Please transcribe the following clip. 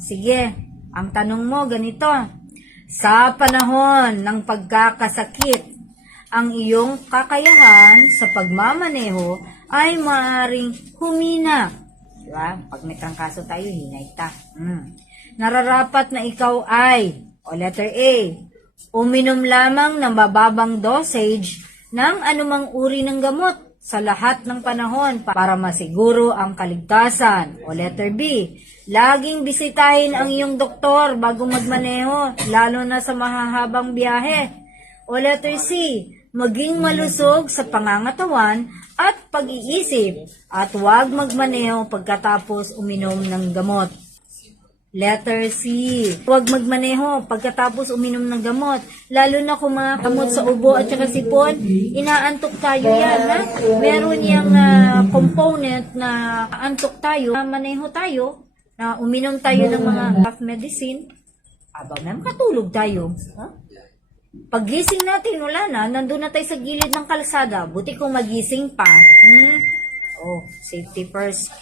Sige. Ang tanong mo ganito. Sa panahon ng pagkakasakit, ang iyong kakayahan sa pagmamaneho ay maaaring humina. Diba? Pag may trangkaso tayo, hinay ta. Nararapat na ikaw ay, letter A, uminom lamang ng bababang dosage ng anumang uri ng gamot sa lahat ng panahon para masiguro ang kaligtasan. O letter B, laging bisitahin ang iyong doktor bago magmaneho, lalo na sa mahahabang biyahe. O letter C, maging malusog sa pangangatawan at pag-iisip at huwag magmaneho pagkatapos uminom ng gamot. Letter C, huwag magmaneho pagkatapos uminom ng gamot. Lalo na kung mga gamot sa ubo at saka sipon, inaantok tayo yan. Ha? Meron yung component na antok tayo, maneho tayo, na uminom tayo ng mga cough medicine, may makatulog tayo. Ha? Paggising natin, wala na, nandun na tayo sa gilid ng kalsada. Buti kung magising pa. Safety first.